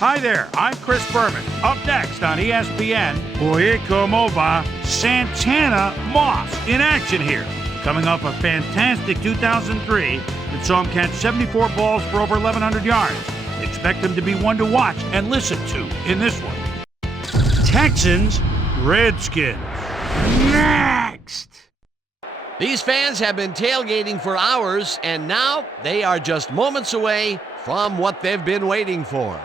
Hi there, I'm Chris Berman. Up next on ESPN, Oye Como Va, Santana Moss in action here. Coming off a fantastic 2003 that saw him catch 74 balls for over 1,100 yards. Expect him to be one to watch and listen to in this one. Texans, Redskins. Next! These fans have been tailgating for hours, and now they are just moments away from what they've been waiting for.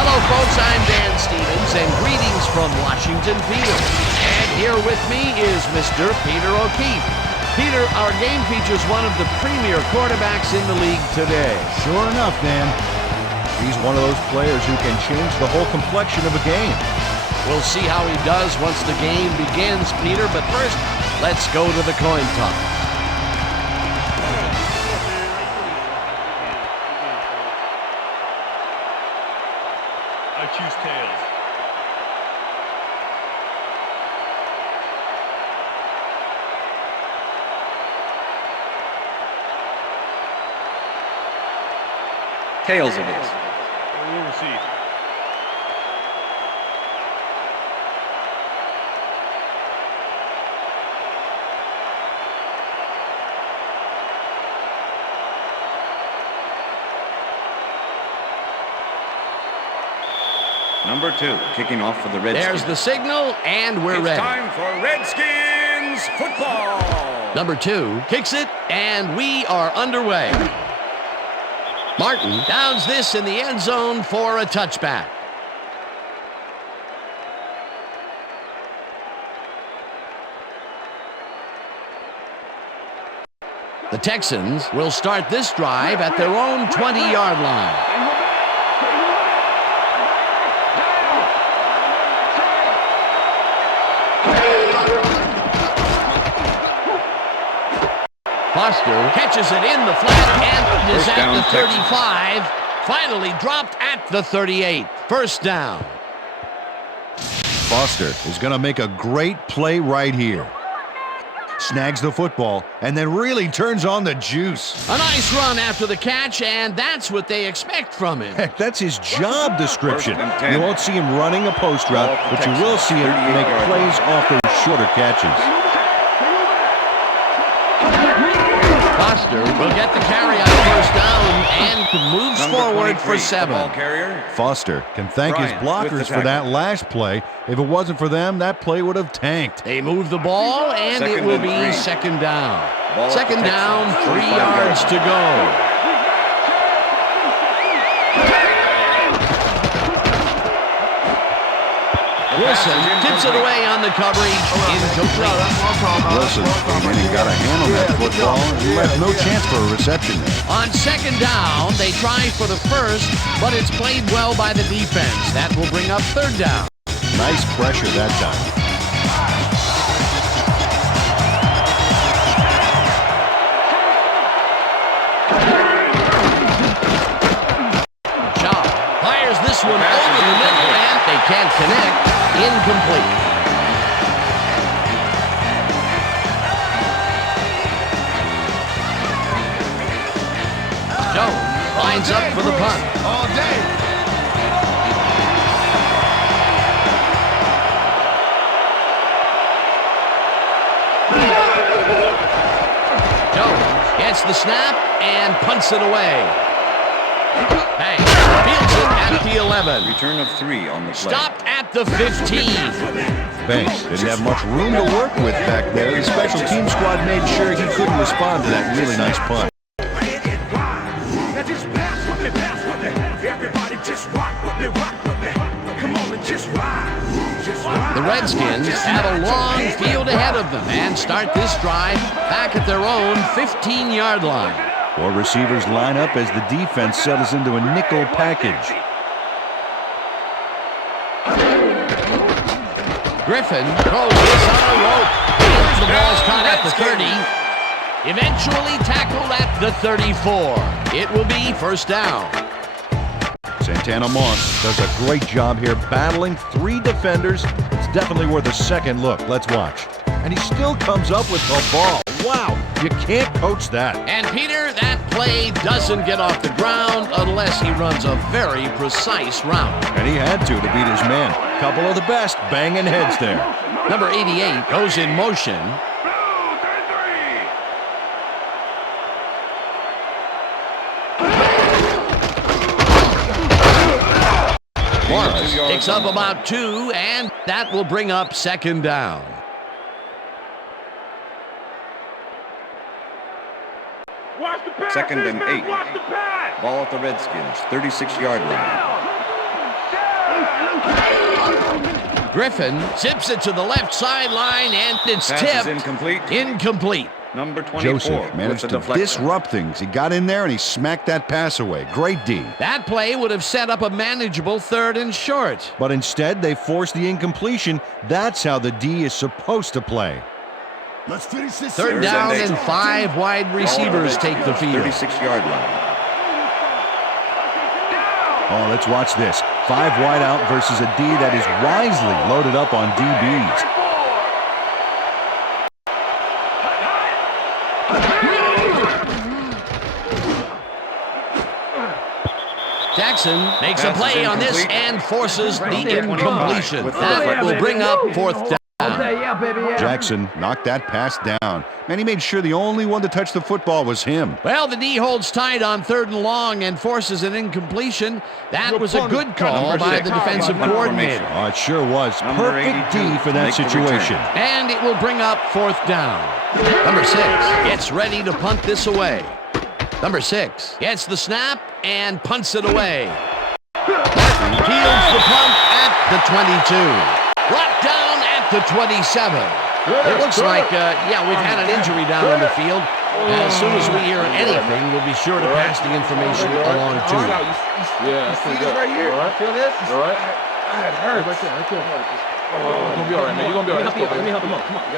Hello, folks. I'm Dan Stevens, and greetings from Washington Field. And here with me is Mr. Peter O'Keefe. Peter, our game features one of the premier quarterbacks in the league today. Sure enough, Dan. He's one of those players who can change the whole complexion of a game. We'll see how he does once the game begins, Peter. But first, let's go to the coin toss. I choose tails. Tails it is. We'll receive. Number 2, kicking off for the Redskins. There's the signal, and we're ready. It's time for Redskins football. Number 2 kicks it, and we are underway. Martin downs this in the end zone for a touchback. The Texans will start this drive at their own 20-yard line. Foster catches it in the flat and is at the 35. Finally dropped at the 38. First down. Foster is going to make a great play right here. Snags the football and then really turns on the juice. A nice run after the catch, and that's what they expect from him. Heck, that's his job description. You won't see him running a post route, but you will see him make plays off those shorter catches. Foster will get the carry on first down and moves forward for 7. Foster can thank his blockers for that last play. If it wasn't for them, that play would have tanked. They move the ball, and it will be second down. Second down, 3 yards to go. Wilson tips it away on the coverage. Incomplete. Wilson came in and got a hand on that football and left no chance for a reception there. On second down, they try for the first, but it's played well by the defense. That will bring up third down. Nice pressure that time. Shaw fires this one over the middle, and they can't connect. Incomplete. Jones lines up for the punt. All day. Jones gets the snap and punts it away. Bang. Fields it at the 11. Return of 3 on the play. Stopped at the 15. Banks didn't have much room to work with back there. The special team squad made sure he couldn't respond to that really nice punt. The Redskins have a long field ahead of them and start this drive back at their own 15-yard line. 4 receivers line up as the defense settles into a nickel package. Griffin throws this on a rope. The ball's caught at the 30. Eventually tackled at the 34. It will be first down. Santana Moss does a great job here battling 3 defenders. It's definitely worth a second look. Let's watch. And he still comes up with the ball. Wow, you can't coach that. And Peter, that play doesn't get off the ground unless he runs a very precise route. And he had to beat his man. Couple of the best banging heads there. Number 88 goes in motion. Morris picks up about 2, and that will bring up second down. Second and 8. Ball at the Redskins, 36-yard line. Griffin zips it to the left sideline, and it's Pass tipped. is incomplete. Incomplete. Number 24. Joseph managed to disrupt things. He got in there and he smacked that pass away. Great D. That play would have set up a manageable 3rd and short. But instead, they forced the incompletion. That's how the D is supposed to play. Let's finish this. 3rd down and 5 wide receivers take the field. 36-yard line. Oh, let's watch this. 5 wide out versus a D that is wisely loaded up on DBs. Jackson makes a play on this and forces the incompletion. With That will bring up 4th down. Jackson knocked that pass down. And he made sure the only one to touch the football was him. Well, the D holds tight on 3rd and long and forces an incompletion. That was a good call by the defensive coordinator. Oh, it sure was. Perfect D for that situation. And it will bring up 4th down. Number 6 gets ready to punt this away. Number 6 gets the snap and punts it away. Fields the punt at the 22. Brought down at the 27. It looks like, we've had an injury down on the field. As soon as we hear anything, we'll be sure to pass the information along to you. Yeah, that's pretty good. Right here. All right. Feel this? All right. That hurts. Right there. You're gonna be all right, man. You're gonna be all right. Let me help him up. Come on.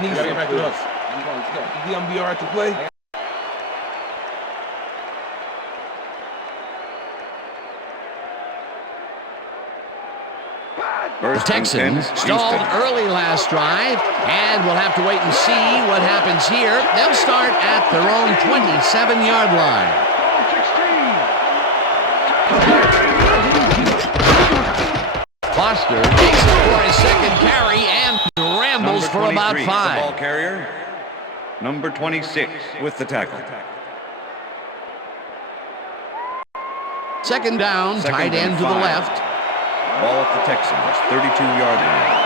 You gotta get back to us. You gonna be all right to play? The Texans stalled early last drive, and we'll have to wait and see what happens here. They'll start at their own 27-yard line. Foster takes it for his second carry and rambles for about 5. The ball carrier. Number 26 with the tackle. Second down, tight end to the left. Ball at the Texans, 32-yard line.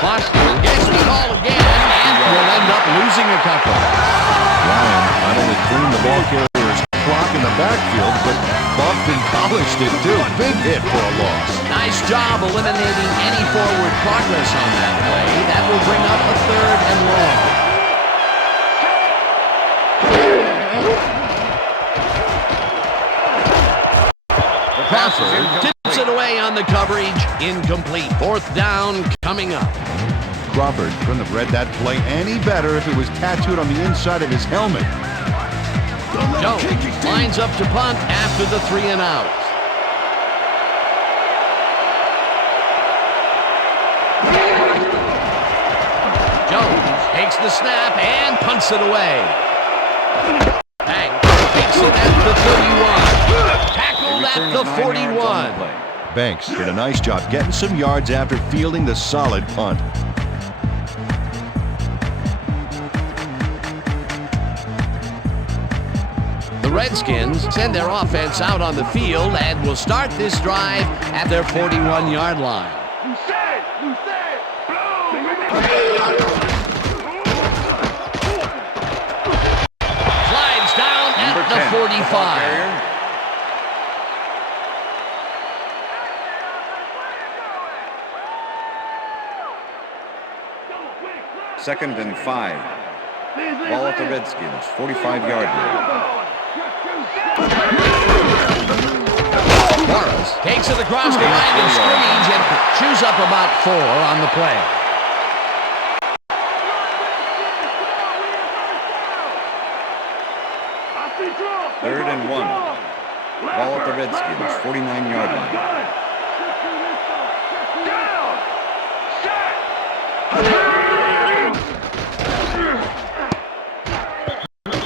Foster gets the ball again and will end up losing a couple. Ryan not only cleaned the ball carrier's clock in the backfield, but buffed and polished it too. Big hit for a loss. Nice job eliminating any forward progress on that play. That will bring up a 3rd and long. Crawford tips it away on the coverage. Incomplete. 4th down coming up. Crawford couldn't have read that play any better if it was tattooed on the inside of his helmet. Jones lines up to punt after the 3 and out. Jones takes the snap and punts it away. Banks takes it at the 31. Tackled at the 41. Banks did a nice job getting some yards after fielding the solid punt. The Redskins send their offense out on the field and will start this drive at their 41-yard line. Slides down at the 45. Second and 5. Ball at the Redskins, 45-yard line. Morris takes it across the line of scrimmage and chews up about 4 on the play. Third and 1. Ball at the Redskins, 49-yard line.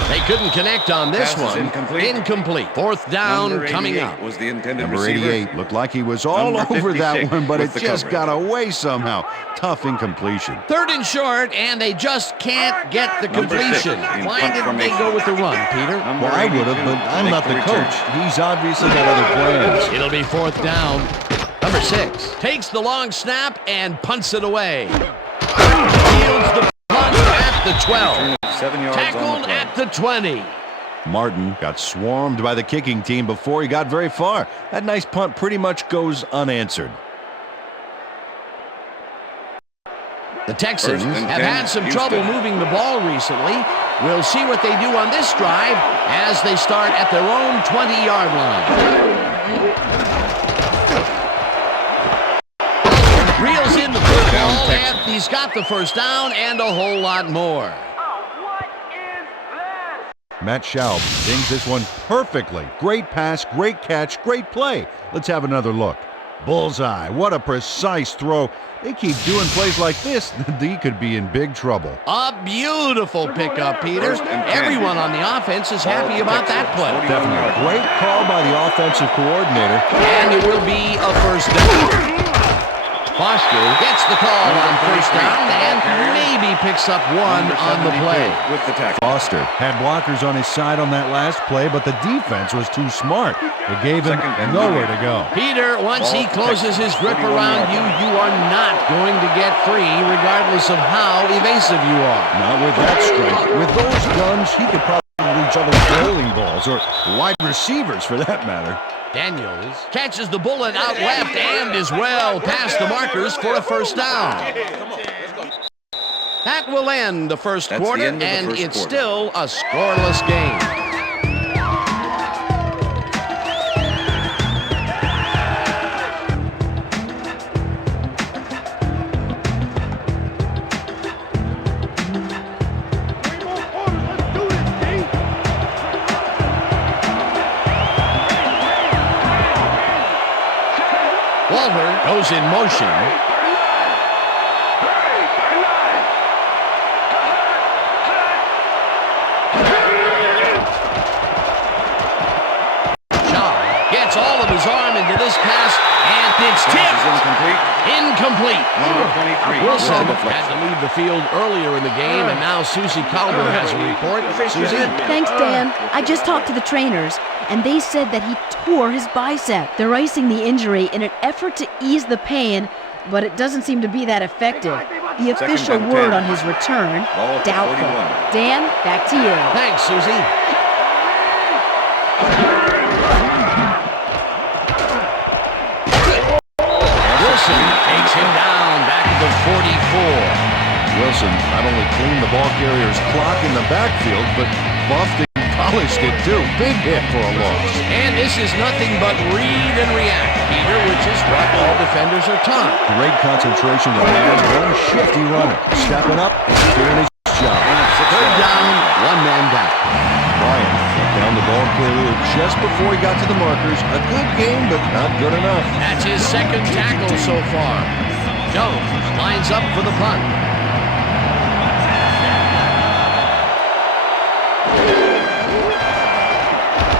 They couldn't connect on this Pass is one. incomplete. Fourth down Number coming 88 up. was the intended Number receiver. 88 looked like he was all Number over that 56 one, but it with the just coverage. got away somehow. Tough incompletion. Third and short, and they just can't get the Number completion. 6 in Why punt didn't they formation. go with the run, Peter? Number Well, I would have, 82 but I'm make not the return. coach. He's obviously got other plans. It'll be fourth down. Number 6 takes the long snap and punts it away. Fields the punt at the 12. 7 yards on Tackled the play. at the 20. Martin got swarmed by the kicking team before he got very far. That nice punt pretty much goes unanswered. The Texans First and have 10, had some Houston. trouble moving the ball recently. We'll see what they do on this drive as they start at their own 20-yard line. Reels in the football, and he's got the first down and a whole lot more. Matt Schaub dings this one perfectly. Great pass, great catch, great play. Let's have another look. Bullseye. What a precise throw. They keep doing plays like this, they could be in big trouble. A beautiful pickup, Peter. First and 10. Everyone on the offense is happy about that play. Definitely. Great call by the offensive coordinator. And it will be a first down. Foster gets the call on first down and maybe picks up one on the play. With the tackle. Foster had blockers on his side on that last play, but the defense was too smart. It gave him Second and nowhere to 9. go. Peter, once he closes his grip around you, you are not going to get free regardless of how evasive you are. Not with that strength. With those guns, he could probably reach other bowling balls or wide receivers for that matter. Daniels catches the bullet out left and is well past the markers for a first down. That will end the first That's the quarter, end of the and first it's quarter. still a scoreless game. Walter goes in motion. Shaw gets all of his arm into this pass, and it's Pass tipped. is incomplete. Incomplete. Number 23. Wilson Ball had deflection. to leave the field earlier in the game, and now Susie Calvin has a report. Susie? Thanks, Dan. I just talked to the trainers, and they said that he tore his bicep. They're icing the injury in an effort to ease the pain, but it doesn't seem to be that effective. The official and word 10. on his return, Ball at the doubtful. 41. Dan, back to you. Thanks, Susie. Wilson takes him down back at the 44. Wilson not only cleaned the ball carrier's clock in the backfield, but buffed and polished it too. Big hit for a loss. And this is nothing but read and react, Peter, which is what all defenders are taught. Great concentration to land one shifty runner, stepping up and doing his job. Third down, one man down. Bryant let down the ball carrier just before he got to the markers. A good game, but not good enough. That's his second tackle so far. Jones lines up for the punt.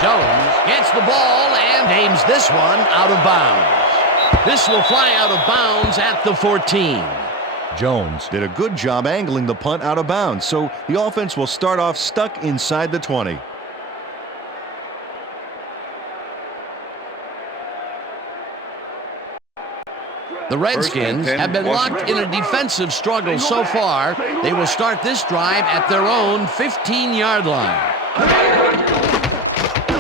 Jones gets the ball and aims this one out of bounds. This will fly out of bounds at the 14. Jones did a good job angling the punt out of bounds, so the offense will start off stuck inside the 20. The Redskins have been locked in a defensive struggle so far. They will start this drive at their own 15-yard line.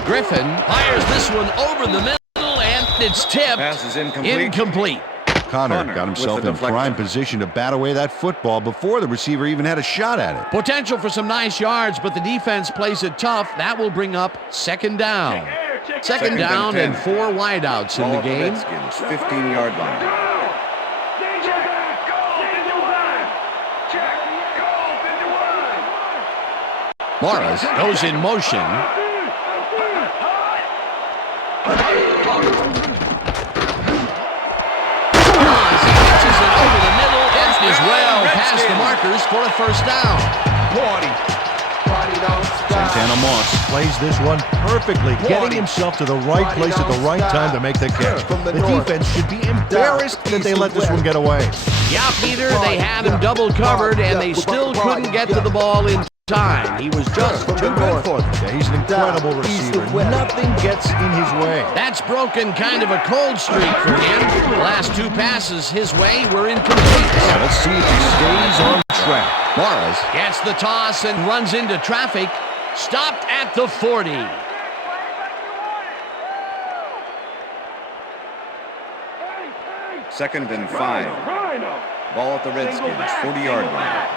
Griffin fires this one over the middle, and it's tipped. Pass is incomplete. Incomplete. Connor with got himself the in deflection. prime position to bat away that football before the receiver even had a shot at it. Potential for some nice yards, but the defense plays it tough. That will bring up second down. Second down and 4 wideouts in Ball the at the game. Redskins, 15-yard line. Morris goes in motion. Moss catches it over the middle and is well first down. Santana Moss plays this one perfectly, getting himself to the right place at the right time to make the catch. The defense should be embarrassed that they let this one get away. Yeah, Peter, they had him double covered, and they still couldn't get to the ball in time. He was just too good for them. Yeah, he's an incredible receiver. Nothing gets in his way. That's broken kind of a cold streak for him. The last two passes his way were incomplete. Yeah, let's see if he stays on track. Morris gets the toss and runs into traffic. Stopped at the 40. Second and 5. Ball at the Redskins, 40-yard line.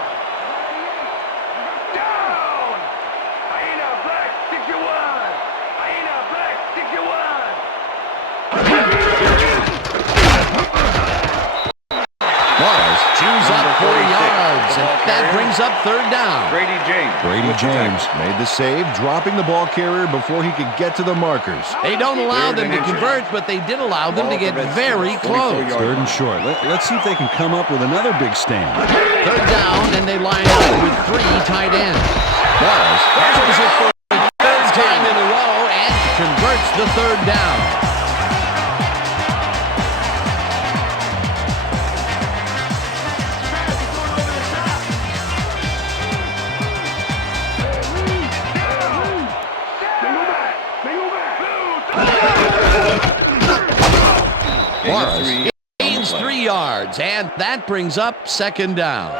Morris chews up 4 yards, and that brings up third down. Brady James made the save, dropping the ball carrier before he could get to the markers. They don't allow them to convert, but they did allow them to get very close. Third and short. Let's see if they can come up with another big stand. Third down, and they line up with 3 tight ends. Morris throws it for the third time in a row and converts the third down. Morris gains 3 yards, and that brings up second down.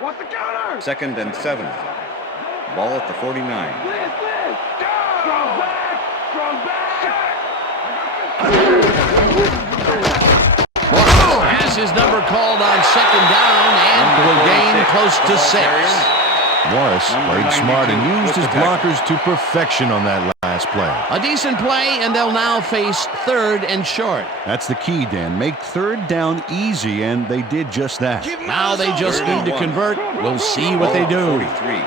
What's the counter? Second and 7. Ball at the 49. Morris has his number called on second down and will gain close to 6. Morris played smart and used his blockers to perfection on that last play. A decent play, and they'll now face third and short. That's the key, Dan. Make third down easy, and they did just that. Now they just need to convert. We'll see what they do.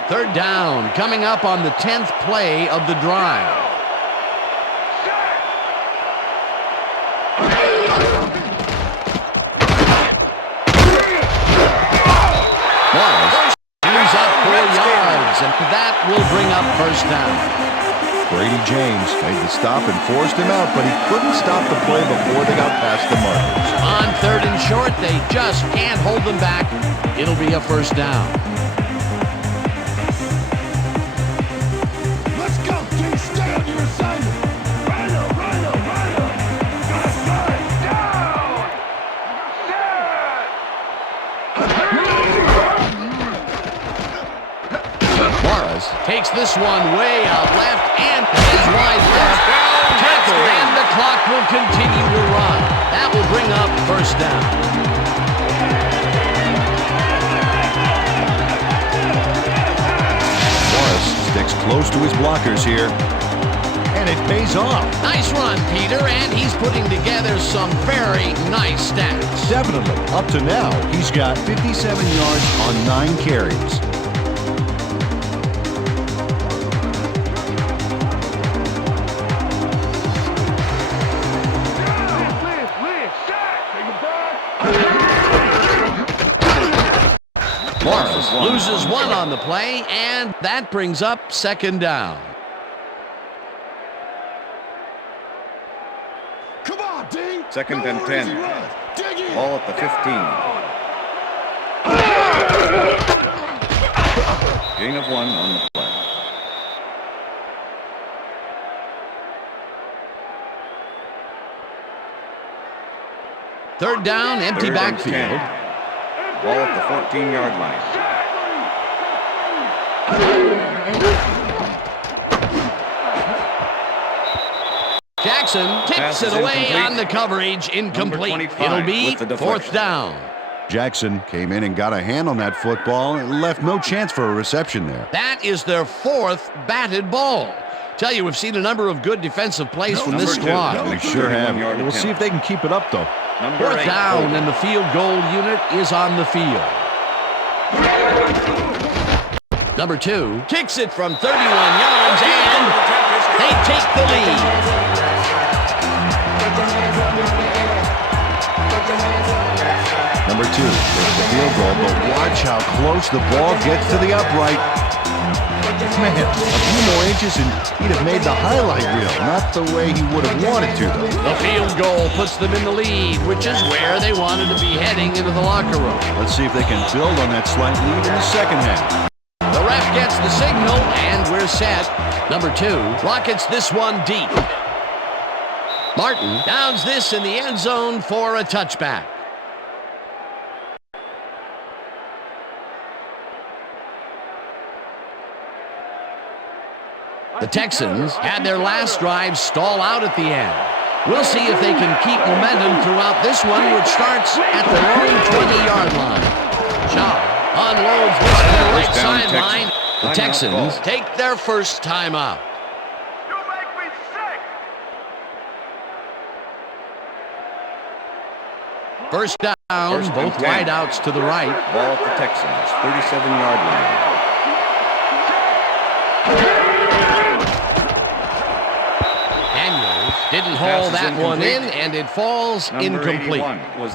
Third down, coming up on the 10th play of the drive. Morris chews up 4 yards, and that will bring up first down. Brady James made the stop and forced him out, but he couldn't stop the play before they got past the markers. On third and short, they just can't hold them back. It'll be a first down. Let's go, team. Stay on your assignment. Rhino. Down. Morris takes this one way out left and is wide left. Tackled, and the clock will continue to run. That will bring up first down. Morris sticks close to his blockers here, and it pays off. Nice run, Peter, and he's putting together some very nice stats. Definitely. Up to now, he's got 57 yards on 9 carries. Morris loses one on the play, and that brings up second down. Come on, D. Second and 10. Ball at the 15. Gain of 1 on the play. Third down, empty Third and backfield. 10. Ball at the 14-yard line. Jackson tips it away on the coverage. Incomplete. It'll be fourth down. Jackson came in and got a hand on that football and left no chance for a reception there. That is their 4th batted ball. Tell you, we've seen a number of good defensive plays from this squad. We sure have. We'll see if they can keep it up, though. Fourth down, and the field goal unit is on the field. Number 2 kicks it from 31 yards, and they take the lead. Number 2 gets the field goal, but watch how close the ball gets to the upright. Man, a few more inches and he'd have made the highlight reel. Not the way he would have wanted to, though. The field goal puts them in the lead, which is where they wanted to be heading into the locker room. Let's see if they can build on that slight lead in the second half. The ref gets the signal, and we're set. Number 2 rockets this one deep. Martin downs this in the end zone for a touchback. The Texans had their last drive stall out at the end. We'll see if they can keep momentum throughout this one, which starts at their own 20-yard line. Shaw unloads this to the right sideline. The Texans take their first timeout. First down, both wideouts to the right. Ball at the Texans, 37-yard line. Didn't haul that one in, and it falls incomplete.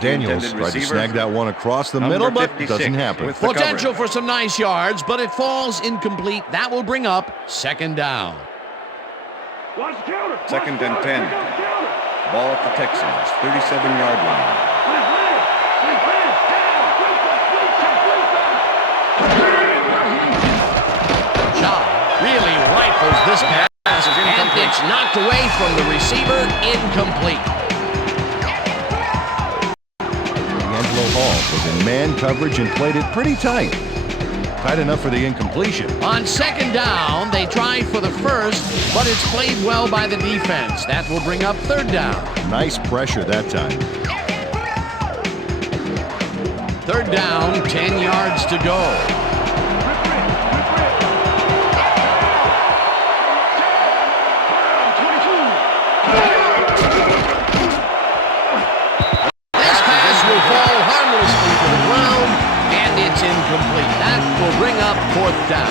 Daniels tried to snag that one across the middle, but it doesn't happen. Potential for some nice yards, but it falls incomplete. That will bring up second down. Second and 10. Ball at the Texans, 37-yard line. Shaw really rifles this pass. And it's knocked away from the receiver, incomplete. Angelo Hall was in man coverage and played it pretty tight. Tight enough for the incompletion. On second down, they try for the first, but it's played well by the defense. That will bring up third down. Nice pressure that time. Third down, 10 yards to go. Bring up fourth down.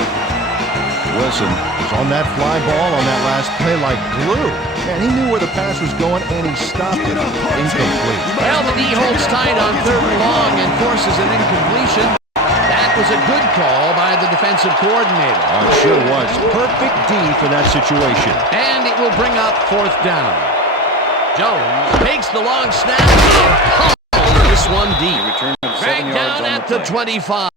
Wilson was on that fly ball on that last play like glue. Man, he knew where the pass was going, and he stopped it. Incomplete. Well, the D holds tight on third and long and forces an incompletion. That was a good call by the defensive coordinator. Oh, it sure was. Perfect D for that situation. And it will bring up fourth down. Jones takes the long snap and this one deep. Back down at the 25.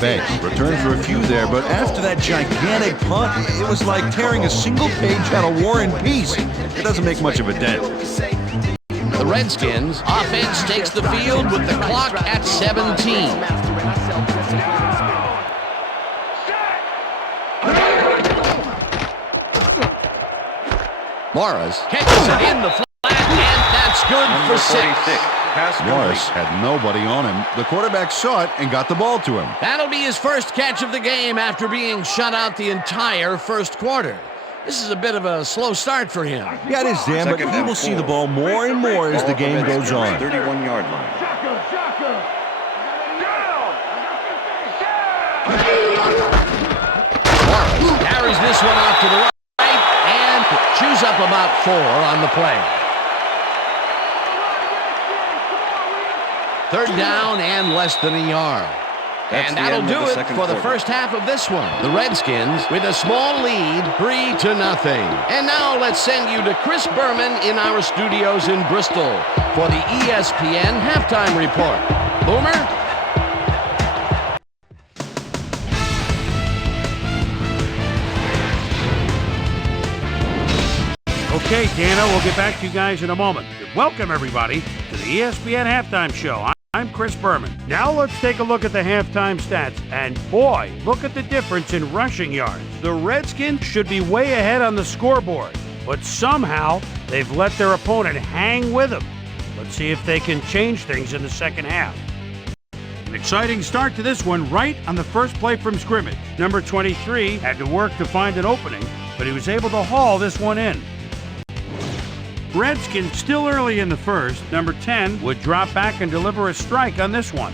Banks returned for a few there, but after that gigantic punt, it was like tearing a single page out of War and Peace. It doesn't make much of a dent. The Redskins offense takes the field with the clock at 17. Morris catches it in the flat, and that's good for 6. Morris had nobody on him. The quarterback saw it and got the ball to him. That'll be his first catch of the game after being shut out the entire first quarter. This is a bit of a slow start for him. Yeah, it is, Dan, but he will see the ball more and more as the game goes on. 31-yard line. Morris carries this one out to the right and chews up about 4 on the play. Third down and less than a yard. And that'll do it for the first half of this one. The Redskins with a small lead, 3-0. And now let's send you to Chris Berman in our studios in Bristol for the ESPN Halftime Report. Boomer? Okay, Dana, we'll get back to you guys in a moment. Welcome, everybody, to the ESPN Halftime Show. I'm Chris Berman. Now let's take a look at the halftime stats. And boy, look at the difference in rushing yards. The Redskins should be way ahead on the scoreboard, but somehow they've let their opponent hang with them. Let's see if they can change things in the second half. An exciting start to this one right on the first play from scrimmage. Number 23 had to work to find an opening, but he was able to haul this one in. Redskins still early in the first. Number 10 would drop back and deliver a strike on this one.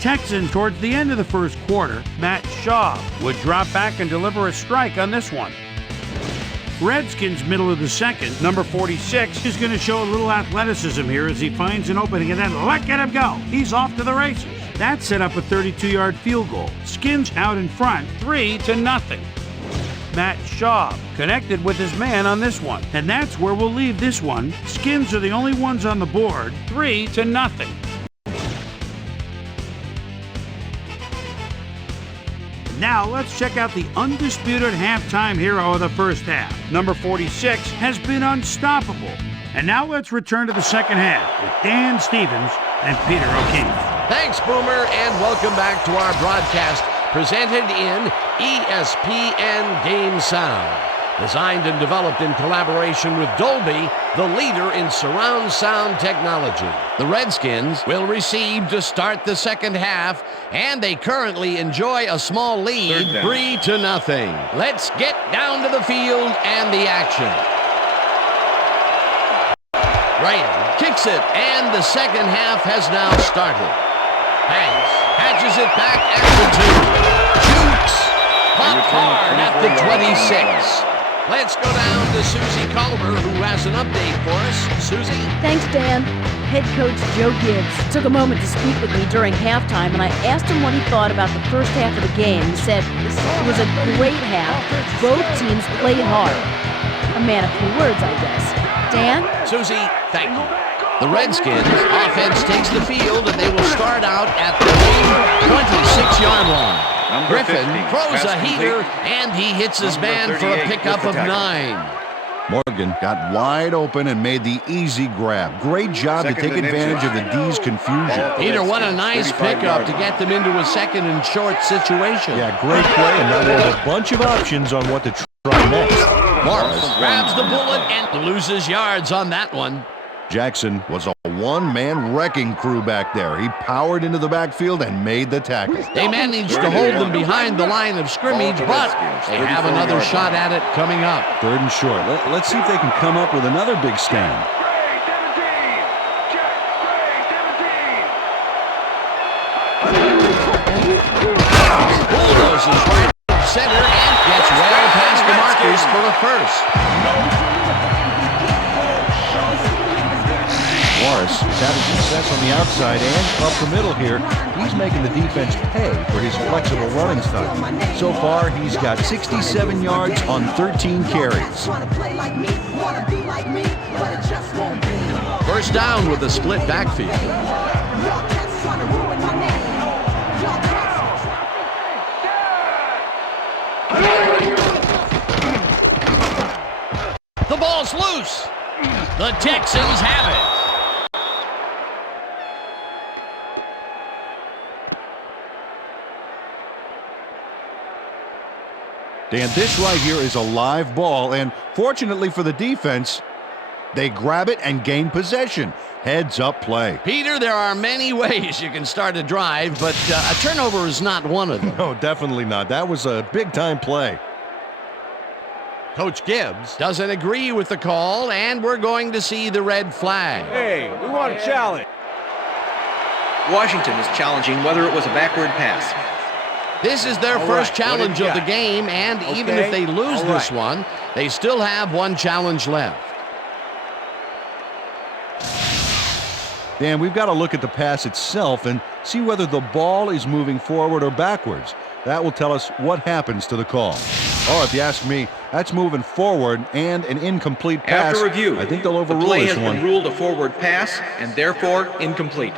Texans towards the end of the first quarter. Matt Shaw would drop back and deliver a strike on this one. Redskins, middle of the second. Number 46 is going to show a little athleticism here as he finds an opening and then look at him go. He's off to the races. That set up a 32-yard field goal. Skins out in front, 3-0. Matt Schaub connected with his man on this one. And that's where we'll leave this one. Skins are the only ones on the board, 3-0. Now let's check out the undisputed halftime hero of the first half. Number 46 has been unstoppable. And now let's return to the second half with Dan Stevens and Peter O'Keefe. Thanks, Boomer, and welcome back to our broadcast presented in ESPN Game Sound. Designed and developed in collaboration with Dolby, the leader in surround sound technology. The Redskins will receive to start the second half, and they currently enjoy a small lead, 3-0. Let's get down to the field and the action. Ryan kicks it, and the second half has now started. Hanks patches it back at the 2. Shoots. Pop hard at the 26. Let's go down to Susie Culver, who has an update for us. Susie? Thanks, Dan. Head coach Joe Gibbs took a moment to speak with me during halftime, and I asked him what he thought about the first half of the game. He said it was a great half. Both teams played hard. A man of few words, I guess. Dan? Susie, thank you. The Redskins offense takes the field, and they will start out at the 26-yard line. Griffin throws a heater, and he hits his man for a pickup of 9. Morgan got wide open and made the easy grab. Great job to take advantage of the D's confusion. Peter, what a nice pickup to get them into a second and short situation. Yeah, great play, and now they have a bunch of options on what to try next. Morris grabs the bullet and loses yards on that one. Jackson was a one-man wrecking crew back there. He powered into the backfield and made the tackle. They managed to hold them behind the line of scrimmage, but they have another shot at it coming up. 3rd and short. Let's see if they can come up with another big stand. Bulldozes right center and gets well past the markers for a first. Morris is having success on the outside and up the middle here. He's making the defense pay for his flexible running style. So far, he's got 67 yards on 13 carries. First down with a split backfield. The ball's loose. The Texans have it. Dan, this right here is a live ball, and fortunately for the defense, they grab it and gain possession. Heads up play. Peter, there are many ways you can start a drive, but a turnover is not one of them. No, definitely not. That was a big-time play. Coach Gibbs doesn't agree with the call, and we're going to see the red flag. Hey, we want a challenge. Washington is challenging whether it was a backward pass. This is their first challenge of the game, and even if they lose this one, they still have one challenge left. Dan, we've got to look at the pass itself and see whether the ball is moving forward or backwards. That will tell us what happens to the call. Oh, if you ask me, that's moving forward and an incomplete pass. After review, I think they'll overrule the play this has one. been ruled a forward pass and therefore incomplete.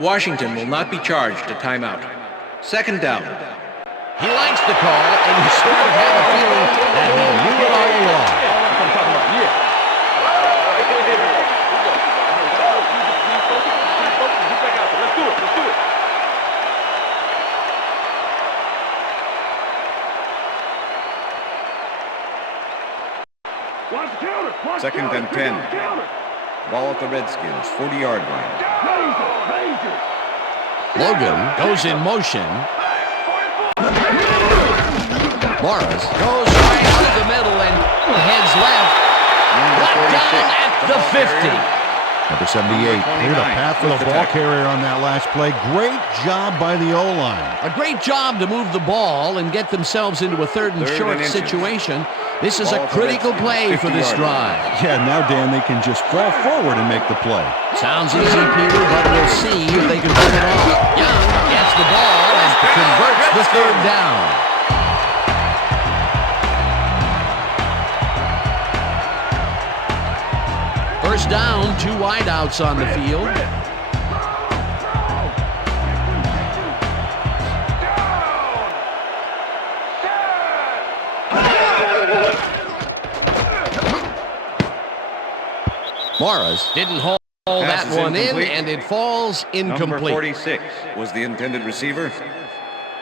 Washington will not be charged a timeout. Second down. He likes the call, and you sort of have a feeling that he knew it all along. Second and 10. Ball at the Redskins, 40-yard line. Logan goes in motion. Morris goes right up the middle and heads left. Brought down at the 50. Number 78 cleared a path for the ball carrier on that last play. Great job by the O-line. A great job to move the ball and get themselves into a third and short situation. This is a critical play for this drive. Yeah, now, Dan, they can just fall forward and make the play. Sounds easy, Peter, but we'll see if they can pull it off. Young gets the ball and converts the third down. First down, 2 wideouts on the field. Morris didn't hold that one in, and it falls incomplete. Number 46 was the intended receiver.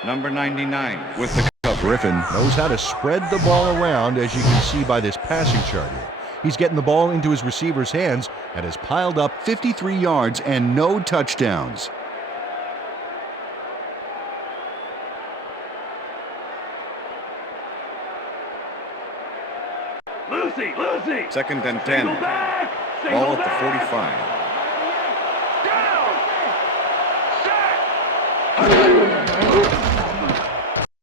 Number 99 with the cover. Griffin knows how to spread the ball around, as you can see by this passing chart here. He's getting the ball into his receiver's hands and has piled up 53 yards and no touchdowns. Lucy. Second and 10. Ball at the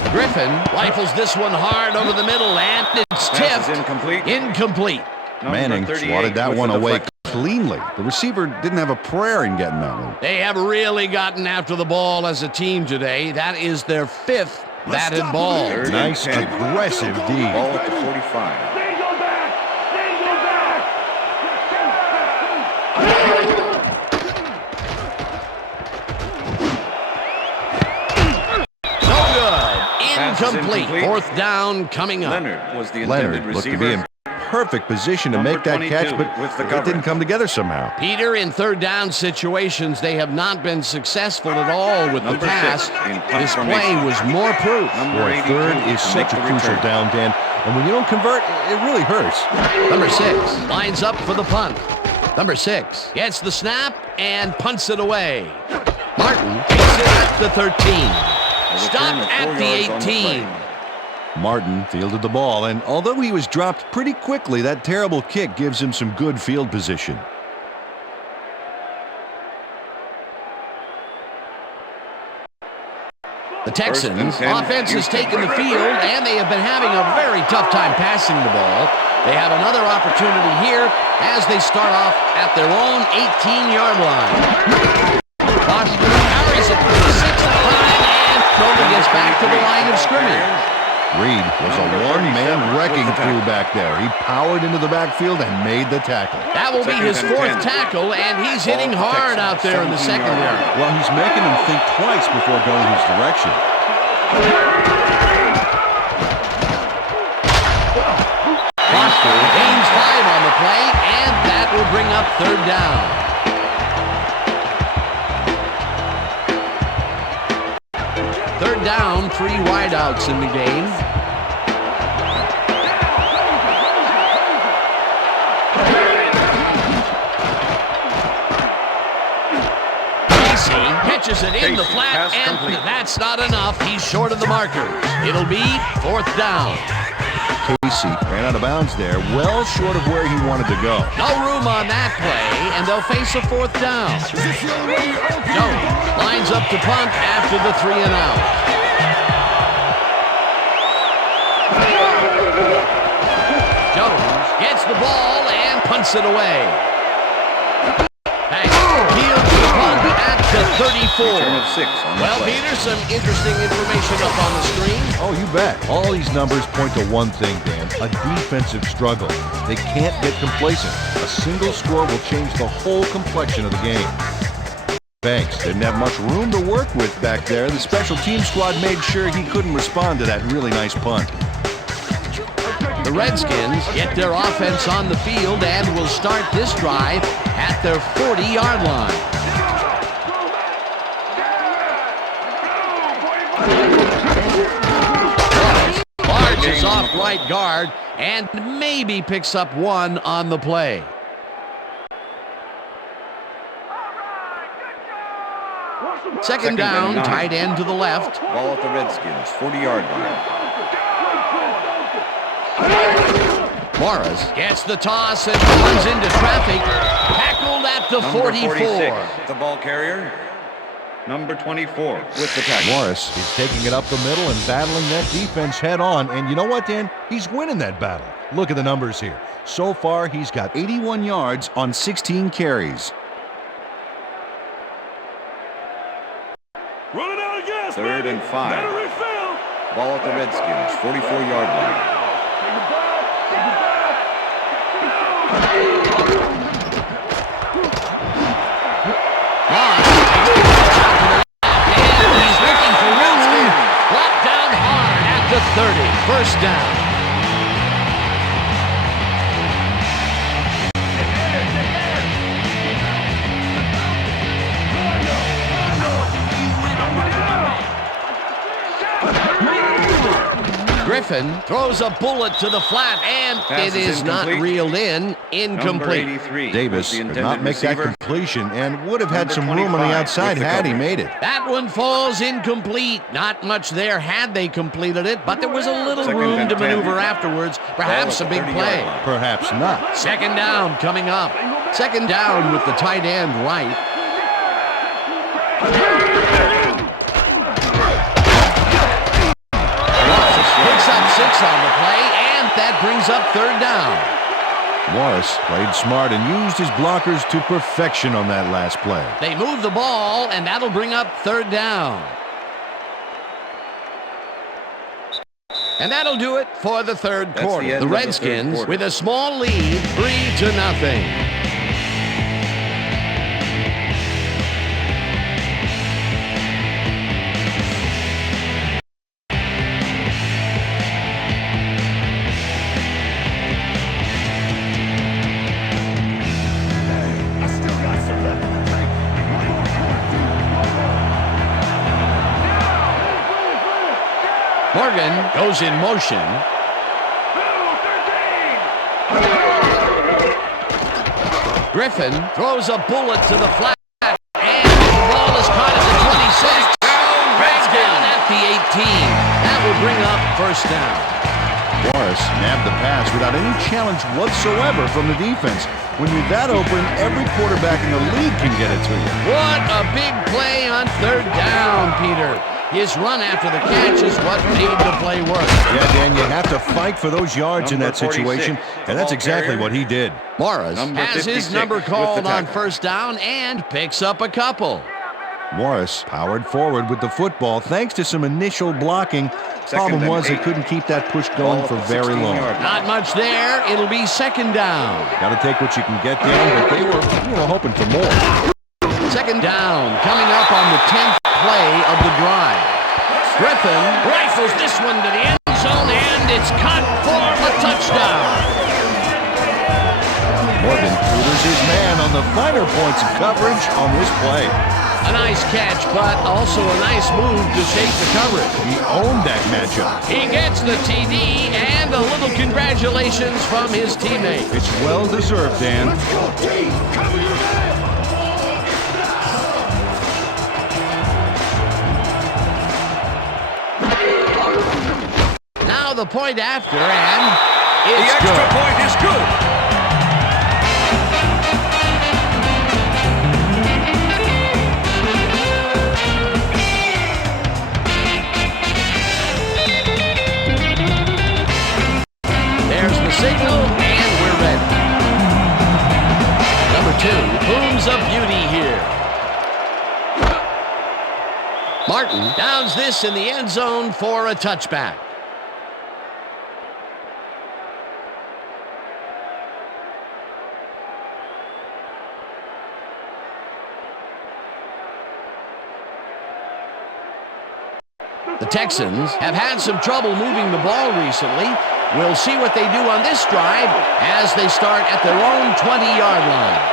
45. Griffin rifles this one hard over the middle, and it's tipped. Incomplete. Manning swatted that one away cleanly. The receiver didn't have a prayer in getting that one. They have really gotten after the ball as a team today. That is their 5th batted ball. Nice, aggressive D. Ball at the 45. No good. Incomplete. 4th down coming up. Leonard was the intended receiver. Looked to be in perfect position to make that catch, but it didn't come together somehow. Peter, in 3rd down situations, they have not been successful at all with the pass. This play was more proof. Boy, 3rd is such a crucial down, Dan. And when you don't convert, it really hurts. Number 6 lines up for the punt. Number 6 gets the snap and punts it away. Martin takes it at the 13. Stopped at the 18. Martin fielded the ball, and although he was dropped pretty quickly, that terrible kick gives him some good field position. The Texans offense has taken the field, and they have been having a very tough time passing the ball. They have another opportunity here as they start off at their own 18-yard line. Foster carries it for the 6th time, and nobody gets back to the line of scrimmage. Reed was a one-man wrecking crew back there. He powered into the backfield and made the tackle. That will be his 4th tackle, and he's hitting hard out there in the secondary. Well, he's making him think twice before going his direction. Foster gains 5 on the play, and that will bring up 3rd down. Third down, 3 wideouts in the game. Casey catches it in the flat, and that's not enough. He's short of the marker. It'll be 4th down. Casey ran out of bounds there, well short of where he wanted to go. No room on that play, and they'll face a 4th down. Jones lines up to punt after the 3 and out. Jones gets the ball and punts it away. Fields the punt at the 34. Well, Peter, some interesting information up on the screen. Oh, you bet. All these numbers point to one thing, Dan, a defensive struggle. They can't get complacent. A single score will change the whole complexion of the game. Banks didn't have much room to work with back there. The special team squad made sure he couldn't respond to that really nice punt. The Redskins get their offense on the field and will start this drive at their 40-yard line. Barge is off right guard and maybe picks up 1 on the play. Second down, tight end to the left. Ball at the Redskins, 40-yard line. Morris gets the toss and runs into traffic. Tackled at the 44. The ball carrier. Number 24 with the tackle. Morris is taking it up the middle and battling that defense head on. And you know what, Dan? He's winning that battle. Look at the numbers here. So far, he's got 81 yards on 16 carries. Running out of gas. 3rd and 5. Better refill. Ball at the Redskins, 44-yard line. And he's looking for room. Brought down hard at the 30. First down. Griffin throws a bullet to the flat, and Pass it is not incomplete. reeled in. Incomplete. Number 83 Davis was the did intended not make that receiver. completion and would have had Number some room on the 25 outside with the had he coverage. made it. That one falls incomplete. Not much there had they completed it, but there was a little Second room and to 10. maneuver afterwards. Perhaps a Ball at the big 30-yard play. line. Perhaps not. Second down coming up. Second down with the tight end right. Picks up 6 on the play, and that brings up 3rd down. Morris played smart and used his blockers to perfection on that last play. They move the ball, and that'll bring up 3rd down. And that'll do it for the third That's the quarter. end The of the third Redskins quarter. with a small lead, 3-0. Morgan goes in motion. Griffin throws a bullet to the flat, and the ball is caught at the 26. Down at the 18. That will bring up 1st down. Morris nabbed the pass without any challenge whatsoever from the defense. When you're that open, every quarterback in the league can get it to you. What a big play on 3rd down, Peter. His run after the catch is what made the play work. Yeah, Dan, you have to fight for those yards in Number that situation, 46, and that's ball exactly carrier. what he did. Morris Number has his 56 number with the called on tackle. 1st down and picks up a couple. Morris powered forward with the football thanks to some initial blocking. Problem and was he 8. couldn't keep that push going Ball for at the very long. 16-yard line. Not much there. It'll be 2nd down. Got to take what you can get, Dan, but they were hoping for more. 2nd down coming up on the 10th play of the drive. Griffin rifles this one to the end zone, and it's caught for a touchdown. Morgan tutors his man on the finer points of coverage on this play. A nice catch, but also a nice move to shake the coverage. He owned that matchup. He gets the TD and a little congratulations from his teammate. It's well-deserved, Dan. Now the point after, and The it's extra good. point is good. There's the signal, and we're ready. Number 2, booms of beauty here. Martin downs this in the end zone for a touchback. The Texans have had some trouble moving the ball recently. We'll see what they do on this drive as they start at their own 20-yard line.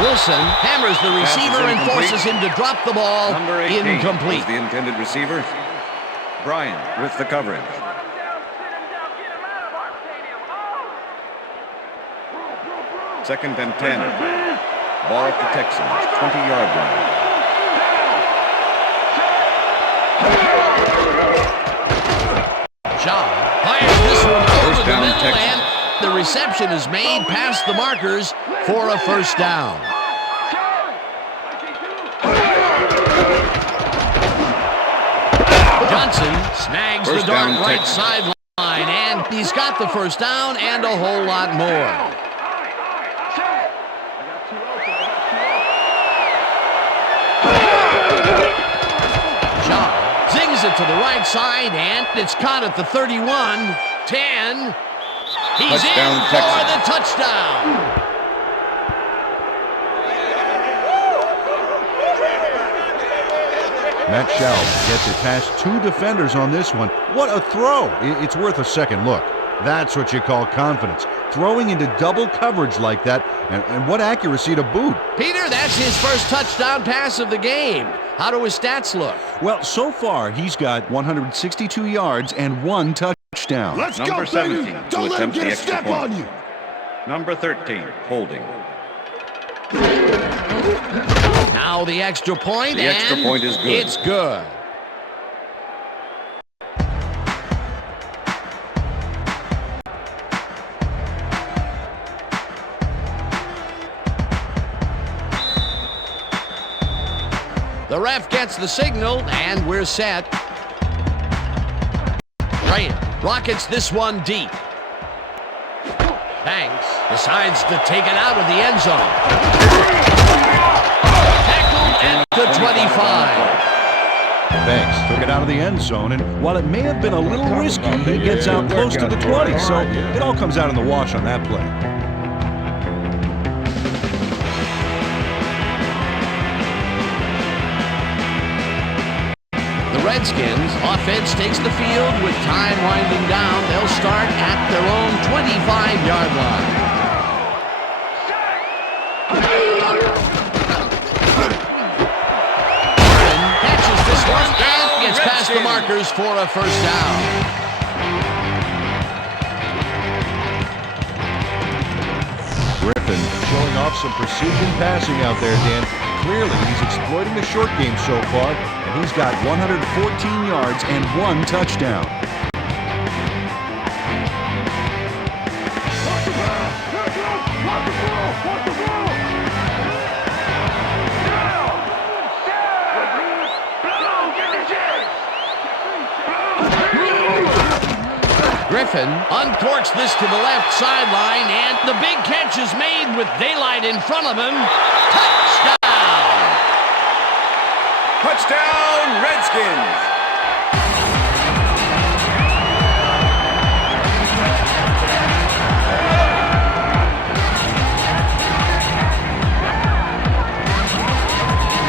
Wilson hammers the receiver and forces him to drop the ball. Number 18 Incomplete. was the intended receiver. Bryan with the coverage. Second and 10. Ball at the Texans, 20-yard line. Shaw fires this one over the down, middle, Texans. and the reception is made past the markers for a first down. Johnson snags the dart right sideline, and he's got the first down and a whole lot more. Zings it to the right side, and it's caught at the 31, 10. He's Touchdown, in for Texans. the touchdown. Matt Schaub gets it past two defenders on this one. What a throw. It's worth a second look. That's what you call confidence. Throwing into double coverage like that, and what accuracy to boot. Peter, that's his first touchdown pass of the game. How do his stats look? Well, so far, he's got 162 yards and 1 touchdown. Let's Number go, 17 baby. to Don't let him attempt the get a extra step point. on you. Number 13, holding. Now the extra point, The extra and point is good. It's good. The ref gets the signal, and we're set. Ryan rockets this one deep. Banks decides to take it out of the end zone. Tackled at the 25. Banks took it out of the end zone, and while it may have been a little risky, he gets out close to the 20, so it all comes out in the wash on that play. The Redskins offense takes the field with time winding down. They'll start at their own 25-yard line. Catches this one and gets past the markers for a first down. Griffin showing off some precision passing out there, Dan. Clearly, he's exploiting the short game so far, and he's got 114 yards and 1 touchdown. Griffin uncorks this to the left sideline, and the big catch is made with daylight in front of him. Touchdown! Touchdown, Redskins!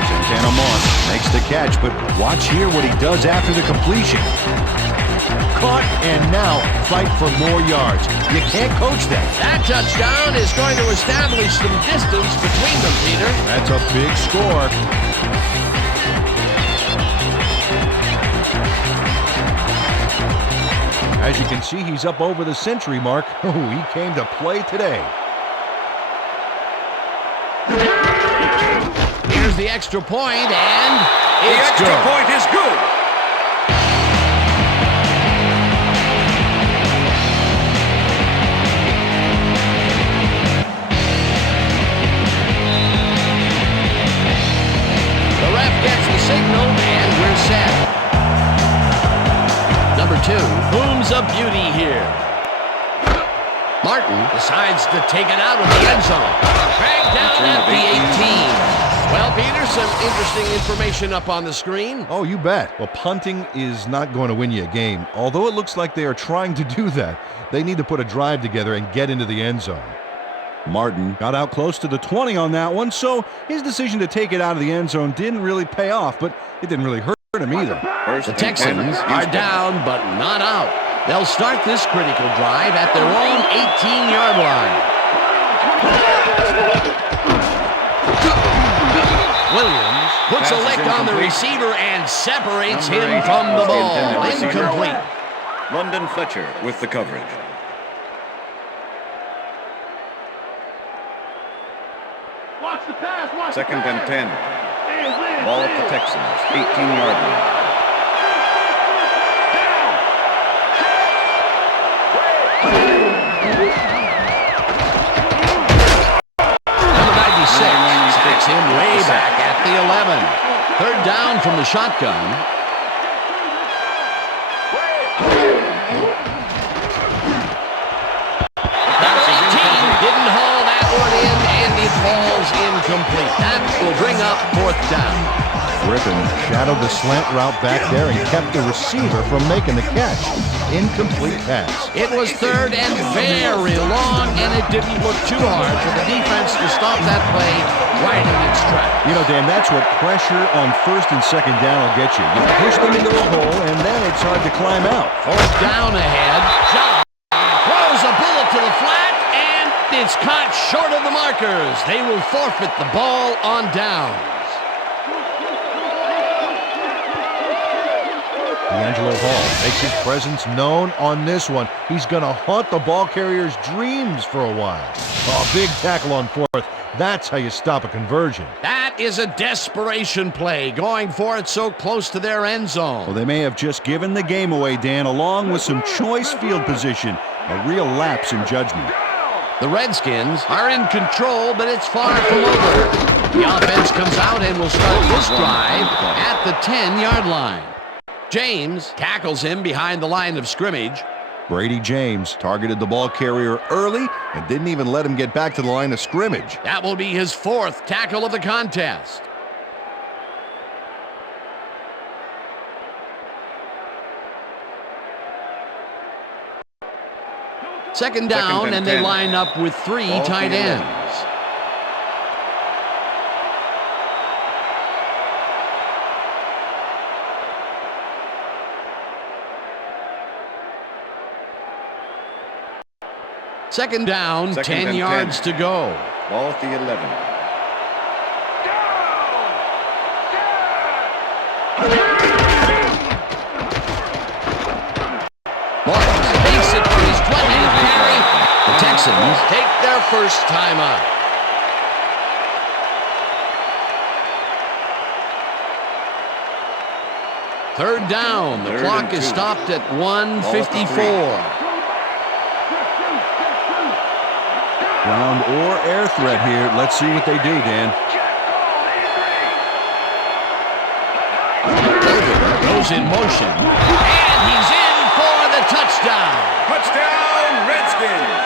Santana Moss makes the catch, but watch here what he does after the completion. Caught, and now fight for more yards. You can't coach that. That touchdown is going to establish some distance between them, Peter. That's a big score. As you can see, he's up over the century mark. Oh, he came to play today. Here's the extra point, and The it's extra good. point is good. The ref gets the signal, and we're set. Number 2 booms a beauty here. Martin decides to take it out of the end zone. Dragged down at the 18. Well, Peter, some interesting information up on the screen. Oh, you bet. Well, punting is not going to win you a game. Although it looks like they are trying to do that, they need to put a drive together and get into the end zone. Martin got out close to the 20 on that one, so his decision to take it out of the end zone didn't really pay off, but it didn't really hurt him either. First The and 10, Texans are Houston. down, but not out. They'll start this critical drive at their own 18-yard line. Williams puts a Pass is lick on the incomplete. receiver and separates Number him 8 from the was the ball. intended receiver. Incomplete. London Fletcher with the coverage. Watch the pass. Watch Second the and pass. 10. Hands, Ball at the Texans, 18-yard line. Third down from the shotgun. Number 18 didn't haul that one in, and it falls incomplete. That will bring up fourth down. Griffin shadowed the slant route back there and kept the receiver from making the catch. Incomplete pass. It was third and very long, and it didn't look too hard for the defense to stop that play right in its tracks. You know, Dan, that's what pressure on first and second down will get you. You push them into a hole, and then it's hard to climb out. Fourth down ahead. John throws a bullet to the flat, and it's caught short of the markers. They will forfeit the ball on downs. D'Angelo Hall makes his presence known on this one. He's going to haunt the ball carrier's dreams for a while. Oh, big tackle on fourth. That's how you stop a conversion. That is a desperation play, going for it so close to their end zone. Well, they may have just given the game away, Dan, along with some choice field position. A real lapse in judgment. The Redskins are in control, but it's far from over. The offense comes out and will start this drive at the 10-yard line. James tackles him behind the line of scrimmage. Brady James targeted the ball carrier early and didn't even let him get back to the line of scrimmage. That will be his fourth tackle of the contest. Second down, and they line up with three tight ends. Second down, 10 yards to go. Ball at the 11. Marks takes it for his 20th carry. The Texans take their first timeout. Third down. The clock is stopped at 1:54. Ground or air threat here. Let's see what they do, Dan. Goes in motion, and he's in for the touchdown. Touchdown, Redskins!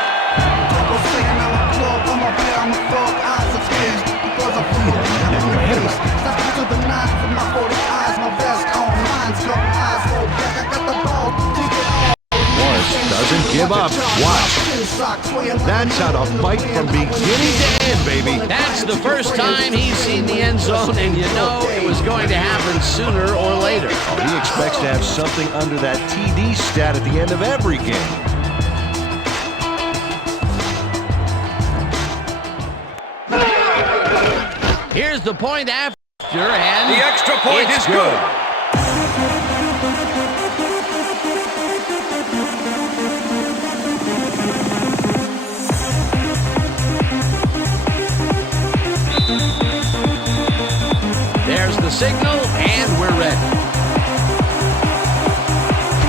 Doesn't give up. Watch. That's how to fight from beginning to end, baby. That's the first time he's seen the end zone, and you know it was going to happen sooner or later. Oh, he expects to have something under that TD stat at the end of every game. Here's the point after, and the extra point is good. There's the signal, and we're ready.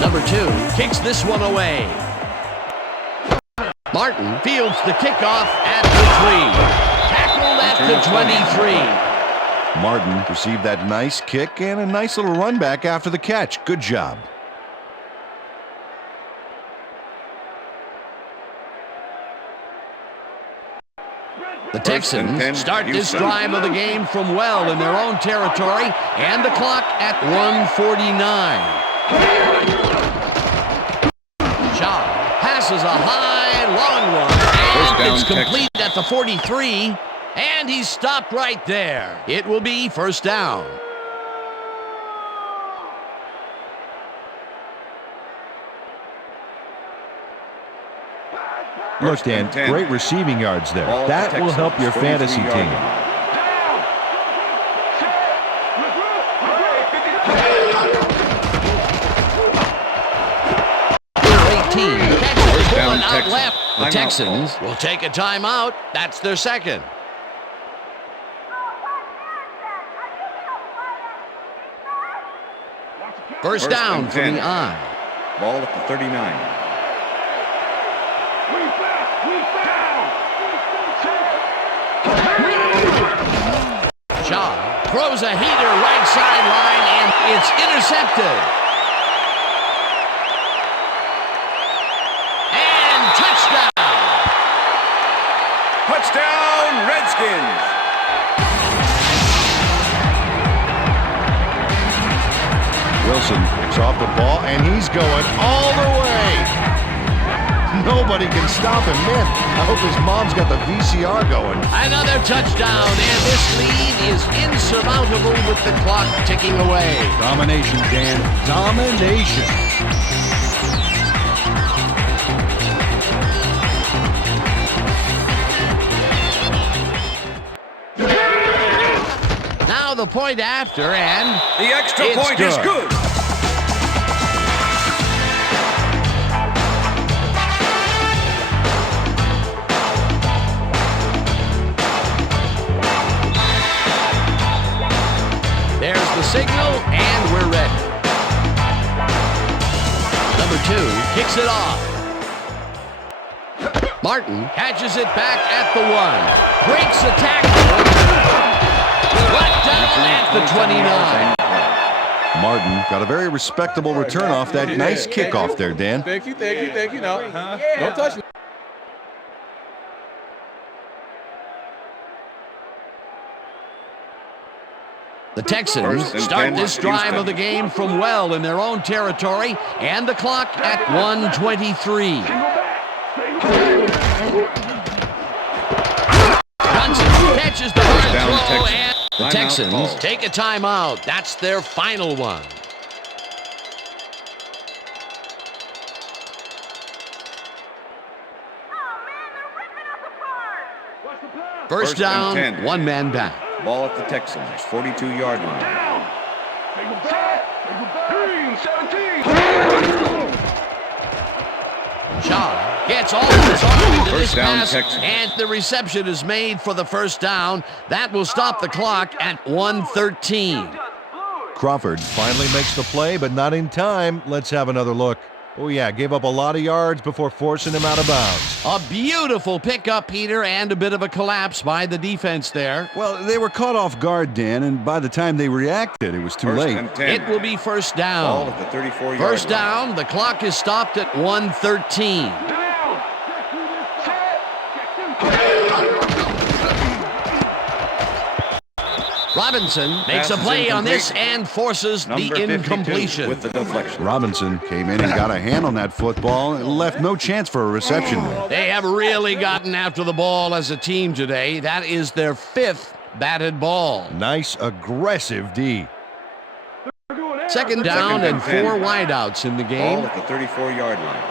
Number 2 kicks this one away. Martin fields the kickoff at the 3. Tackled at the 23. Martin received that nice kick and a nice little run back after the catch. Good job. The Texans start this drive of the game from well in their own territory, and the clock at 1:49. Shaw passes a high, long one, and it's complete at the 43, and he's stopped right there. It will be first down. Look, Dan, great receiving yards there. That will help your fantasy team. Catches one out left. The Texans will take a timeout. That's their second. First down from the eye. Ball at the 39. Shaw throws a heater right sideline, and it's intercepted. And touchdown! Touchdown, Redskins! Wilson picks off the ball, and he's going all the way. Nobody can stop him. Man, I hope his mom's got the VCR going. Another touchdown, and this lead is insurmountable with the clock ticking away. Domination, Dan. Domination. Now the point after, and The extra it's point is good. There's the signal, and we're ready. Number 2 kicks it off. Martin catches it back at the 1. Breaks a tackle. Brought down at the 29. Martin got a very respectable return off that nice kickoff there, Dan. Thank you. No, don't touch me. The Texans start this drive of the game from well in their own territory, and the clock at 1:23. Johnson catches the hard throw, and the Texans take a timeout. That's their final one. First down, 10. one man back. Ball at the Texans, 42-yard line. Shaw gets all of his arm into this First down, pass, Texans. and the reception is made for the first down. That will stop the clock at 1:13. Crawford finally makes the play, but not in time. Let's have another look. Oh, yeah, gave up a lot of yards before forcing him out of bounds. A beautiful pickup, Peter, and a bit of a collapse by the defense there. Well, they were caught off guard, Dan, and by the time they reacted, it was too First late. and 10. It will be first Ball down. at the 34-yard First line. down, the clock is stopped at 1:13. Robinson makes a Pass is play on this incomplete. and forces Number the 52 incompletion. with the deflection. Robinson came in and got a hand on that football and left no chance for a reception there. They have really gotten after the ball as a team today. That is their 5th batted ball. Nice, aggressive D. Second down Second and and 10. 4 wideouts in the Ball game. at the 34-yard line.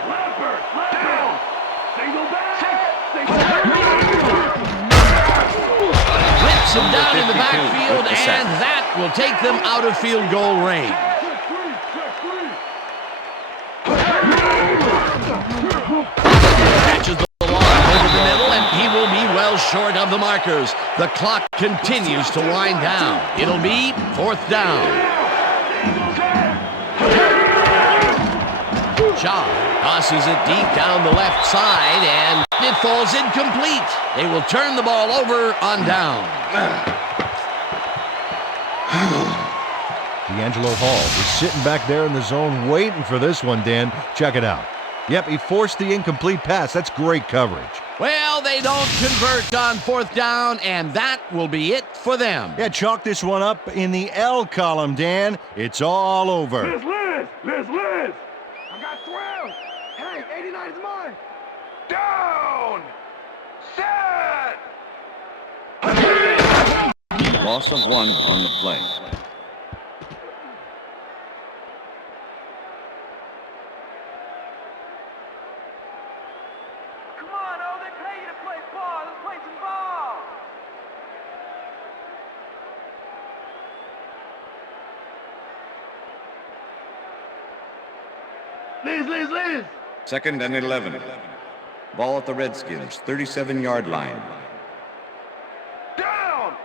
Whips him down in the 52 backfield, with the sack. and that will take them out of field goal range. Catches the ball over the middle, and he will be well short of the markers. The clock continues to wind down. It'll be 4th down. Shaw tosses it deep down the left side, and it falls incomplete. They will turn the ball over on down. D'Angelo Hall is sitting back there in the zone waiting for this one, Dan. Check it out. Yep, he forced the incomplete pass. That's great coverage. Well, they don't convert on 4th down, and that will be it for them. Yeah, chalk this one up in the L column, Dan. It's all over. Liz! I got 12. Hey, 89 is mine. Down. Set. Loss of 1 on the play. Come on, oh, they pay you to play ball. Let's play some ball. Liz. Second and 11. Ball at the Redskins, 37-yard line. Down.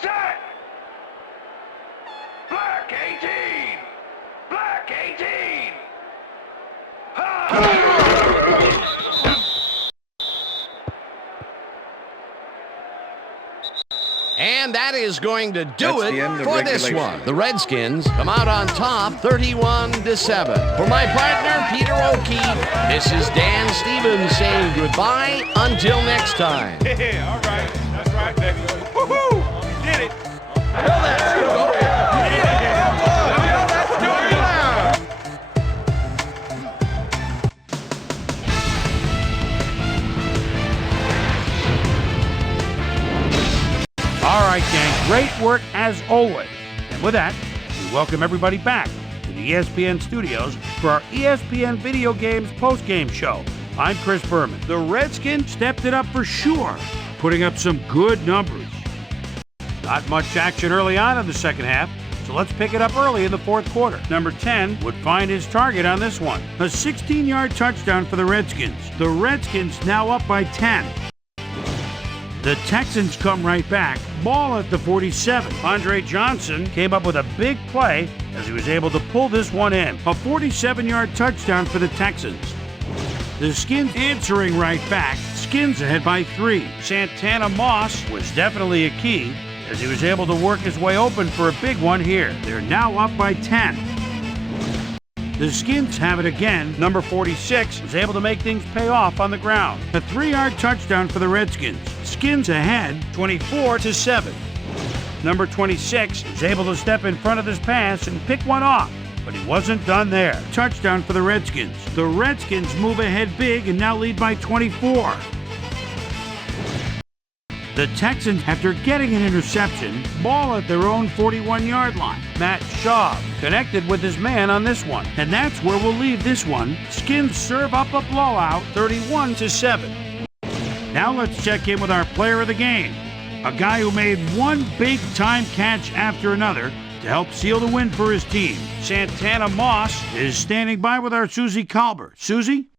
Set. Black 18. Black 18. And that is going to do That's the end it of for this regulation. one. The Redskins come out on top 31-7. For my partner, Peter O'Keefe, this is Dan Stevens saying goodbye until next time. Yeah, all right. That's right, baby. Woohoo! You did it. All right, gang, great work as always. And with that, we welcome everybody back to the ESPN studios for our ESPN Video Games postgame show. I'm Chris Berman. The Redskins stepped it up for sure, putting up some good numbers. Not much action early on in the second half, so let's pick it up early in the fourth quarter. Number 10 would find his target on this one. A 16-yard touchdown for the Redskins. The Redskins now up by 10. The Texans come right back. Ball at the 47. Andre Johnson came up with a big play as he was able to pull this one in. A 47-yard touchdown for the Texans. The Skins answering right back. Skins ahead by 3. Santana Moss was definitely a key as he was able to work his way open for a big one here. They're now up by 10. The Skins have it again. Number 46 was able to make things pay off on the ground. A 3-yard touchdown for the Redskins. Skins ahead, 24-7. Number 26 was able to step in front of this pass and pick one off, but he wasn't done there. Touchdown for the Redskins. The Redskins move ahead big and now lead by 24. The Texans, after getting an interception, ball at their own 41-yard line. Matt Schaub connected with his man on this one, and that's where we'll leave this one. Skins serve up a blowout, 31-7. Now let's check in with our player of the game, a guy who made one big-time catch after another to help seal the win for his team. Santana Moss is standing by with our Susie Colbert. Susie?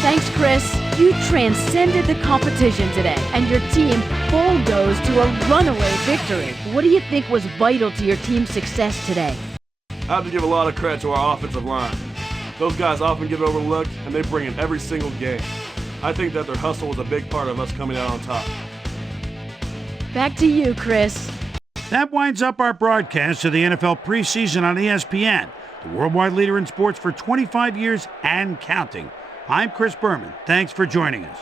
Thanks, Chris. You transcended the competition today, and your team bulldozed to a runaway victory. What do you think was vital to your team's success today? I have to give a lot of credit to our offensive line. Those guys often get overlooked, and they bring it every single game. I think that their hustle was a big part of us coming out on top. Back to you, Chris. That winds up our broadcast of the NFL preseason on ESPN, the worldwide leader in sports for 25 years and counting. I'm Chris Berman. Thanks for joining us.